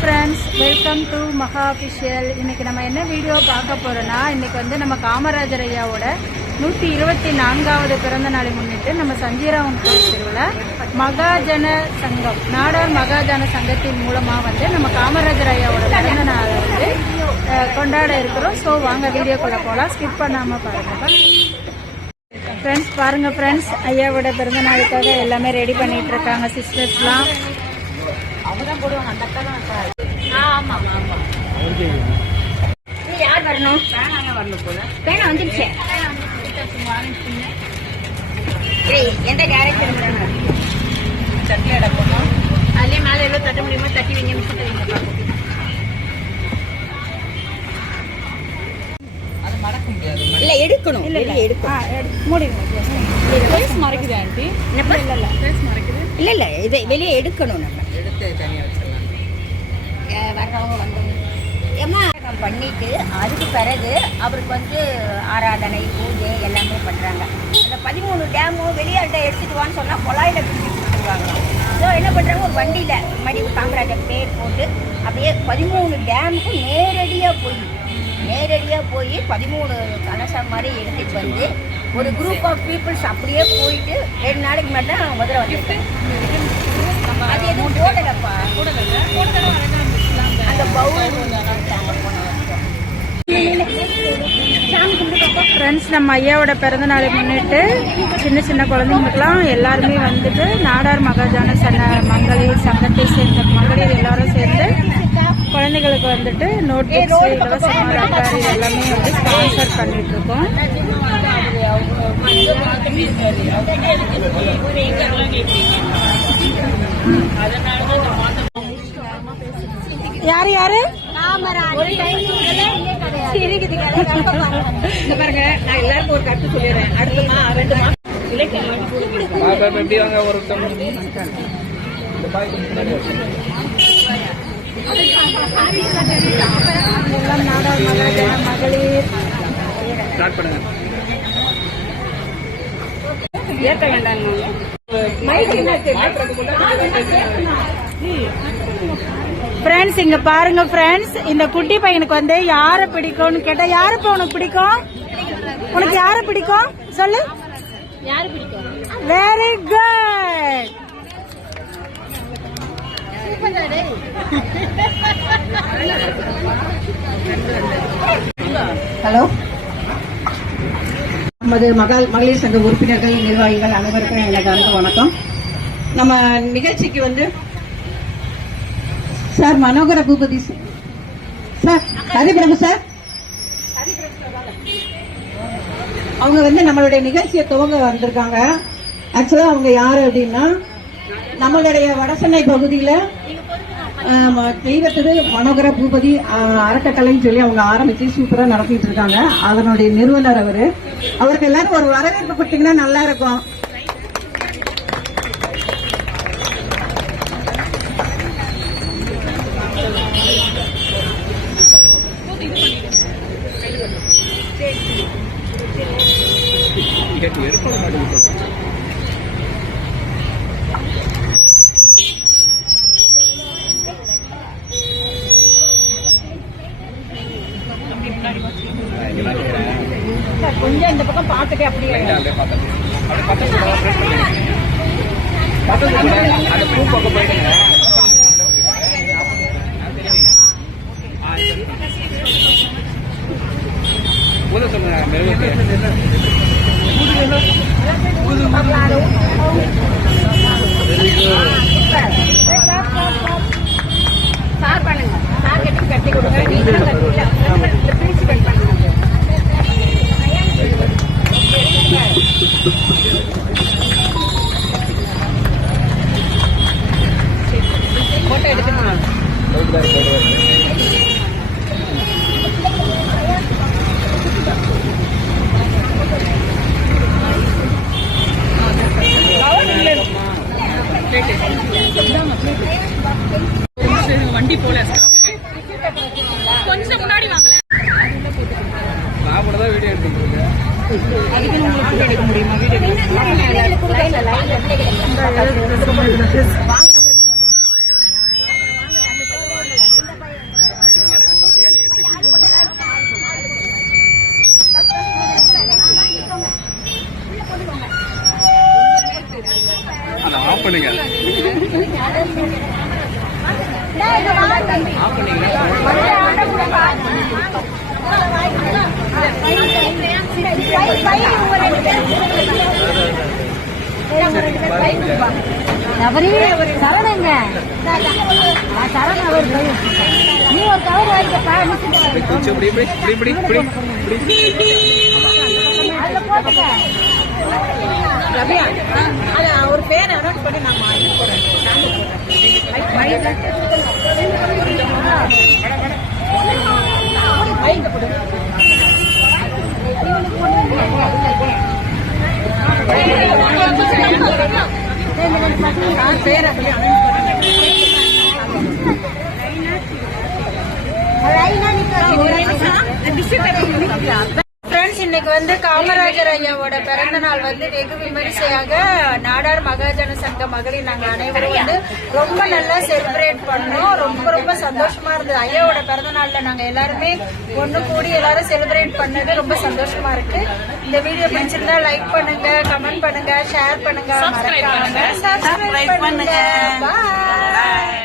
Friends, welcome to மகா official. இன்றைக்கி நம்ம என்ன வீடியோ பார்க்க போகிறோன்னா, இன்றைக்கி வந்து நம்ம காமராஜர் ஐயாவோட 124வது பிறந்த நாளை முன்னிட்டு நம்ம சஞ்சீராவன் கோயில் தெருவில் மகாஜன சங்கம், நாடார் மகாஜன சங்கத்தின் மூலமாக வந்து நம்ம காமராஜர் ஐயாவோட பிறந்த நாளை வந்து கொண்டாட இருக்கிறோம். ஸோ வாங்க வீடியோக்குள்ளே போகலாம், ஸ்கிப் பண்ணாமல் பாருங்கள் ஃப்ரெண்ட்ஸ். பாருங்கள் ஃப்ரெண்ட்ஸ், ஐயாவோட பிறந்த நாளுக்காக எல்லாமே ரெடி பண்ணிகிட்டு இருக்காங்க சிஸ்டர்ஸ்லாம். அவதான் போடுவாங்க அந்த அக்கா தான். ஆமாம் ஆமாம். யார் வரணும்? பேனாங்க வரணும் போல. பேனா வந்துருச்சு. எந்த கேரக்டர் சட்னி அடக்கணும். அதுலேயே மேலே எவ்வளோ தட்ட முடியுமோ தட்டி வைங்க, மிஷின் வைங்க பார்ப்போம். அது மடக்க முடியாது. இல்லை எடுக்கணும். இல்லை இல்லை எடுக்கணும். முடியும். ஃபேஸ் மறைக்குது ஆண்டி. இல்லை இல்லை ஃபேஸ் மறைக்குது. இல்லை இல்லை இதை வெளியே எடுக்கணும். நம்ம எடுத்து தனியாக வச்சிடலாம். வர்றவங்க வந்தவங்க ஏமா பண்ணிட்டு அதுக்கு பிறகு அவருக்கு வந்து ஆராதனை பூஜை எல்லாமே பண்ணுறாங்க. அந்த 13 டேமும் வெளியாட்ட எடுத்துட்டு வான்னு சொன்னால் குழாயில் பிடிச்சிட்டு கொடுத்துருவாங்களாம். ஸோ என்ன பண்ணுறாங்க, ஒரு வண்டியில் மடி காமராஜர் பேர் போட்டு அப்படியே 13 டேமுக்கும் நேரடியாக போய் 13 கலசம் மாதிரி எடுத்துகிட்டு வந்து ஒரு குரூப் ஆஃப் பீப்புள்ஸ் அப்படியே போயிட்டு 2 நாளைக்கு முன்னாடி தான் மதுரை வந்துட்டு அது எதுவும் போடலப்பா. அந்த ஃப்ரெண்ட்ஸ், நம்ம ஐயாவோட பிறந்த நாளை முன்னிட்டு சின்ன சின்ன குழந்தைங்களுக்கெல்லாம் எல்லாருமே வந்துட்டு நாடார் மகாஜன மகளிர் சங்கத்தை சேர்ந்த மகளிர் எல்லாரும் சேர்ந்து குழந்தைகளுக்கு வந்துட்டு நோட் புக்ஸ், இலவசமாக ரப்பர் இது எல்லாமே வந்து ஸ்பான்சர் பண்ணிட்டு இருக்கோம். யாரு யாரு பாருங்க, நான் எல்லாருக்கும் ஒரு கருத்து சொல்லிடுறேன். அடுத்த 2 மாசம் மகளிர் ஏற்க வேண்டாம். ஃப்ரெண்ட்ஸ், இங்க பாருங்க ஃப்ரெண்ட்ஸ், இந்த குட்டி பையனுக்கு வந்து யாரை பிடிக்கும்னு கேட்டா, யாருப்பா உனக்கு பிடிக்கும்? உனக்கு யாரை பிடிக்கும் சொல்லு. யாரு பிடிக்கும்? Very good. ஹலோ, நமது மகளிர் சங்க உறுப்பினர்கள், நிர்வாகிகள் அனைவருக்கும் எனக்கு அன்பு வணக்கம். நம்ம நிகழ்ச்சிக்கு வந்து சார் மனோகர பூபதி சார், ஹரிபிரபு சார், அவங்க வந்து நம்மளுடைய நிகழ்ச்சியை துவங்க வந்திருக்காங்க. ஆக்சுவலா அவங்க யாரு அப்படின்னா, நம்மளுடைய வடசென்னை பகுதியில தெய்வத்திரு மனோகர பூபதி அறக்கட்டளைன்னு சொல்லி அவங்க ஆரம்பிச்சு சூப்பரா நடத்திட்டு இருக்காங்க. அதனுடைய நிறுவனர் அவருக்கு எல்லாரும் ஒரு வரவேற்பு கொடுத்தீங்கன்னா நல்லா இருக்கும். கொஞ்சம் இந்த பக்கம் பார்த்துட்டு அப்படியே சார் பண்ணுங்க. சார் கட்டி கொடுங்க. பீஸ் கட் பண்ணுங்க. போட்டோ எடுத்துக்கணும். வண்டி போல கொஞ்சம் முன்னாடி வாங்கல. வீடியோ எடுத்துக்கிட்டு அதுக்கு உங்களுக்கு எடுக்க முடியுமா? வீடியோ சரணங்க சரண அவர் நீ ஒரு கவர் வாங்கிக்கப்பா அதுல போட்டுக்க ஒரு பேர் அனௌன்ஸ் பண்ணி நான் வாங்கி போறேன். ஃப்ரெண்ட்ஸ், இன்னைக்கு வந்து காமராஜர் ஐயாவோட பிறந்த நாள் வந்து வெகு விமரிசையாக நாடார் மகாஜன சங்க மகளிர் நாங்கள் அனைவரும் வந்து ரொம்ப நல்லா செலிப்ரேட் பண்ணோம். ரொம்ப ரொம்ப சந்தோஷமா இருந்தது. ஐயாவோட பிறந்த நாள்ல நாங்க எல்லாருமே ஒண்ணு கூடி எல்லாரும் செலிப்ரேட் பண்ணது ரொம்ப சந்தோஷமா இருக்கு. இந்த வீடியோ பிடிச்சிருந்தா லைக் பண்ணுங்க, கமெண்ட் பண்ணுங்க, ஷேர் பண்ணுங்க, மறக்காம சப்ஸ்கிரைப் பண்ணுங்க. பாய்.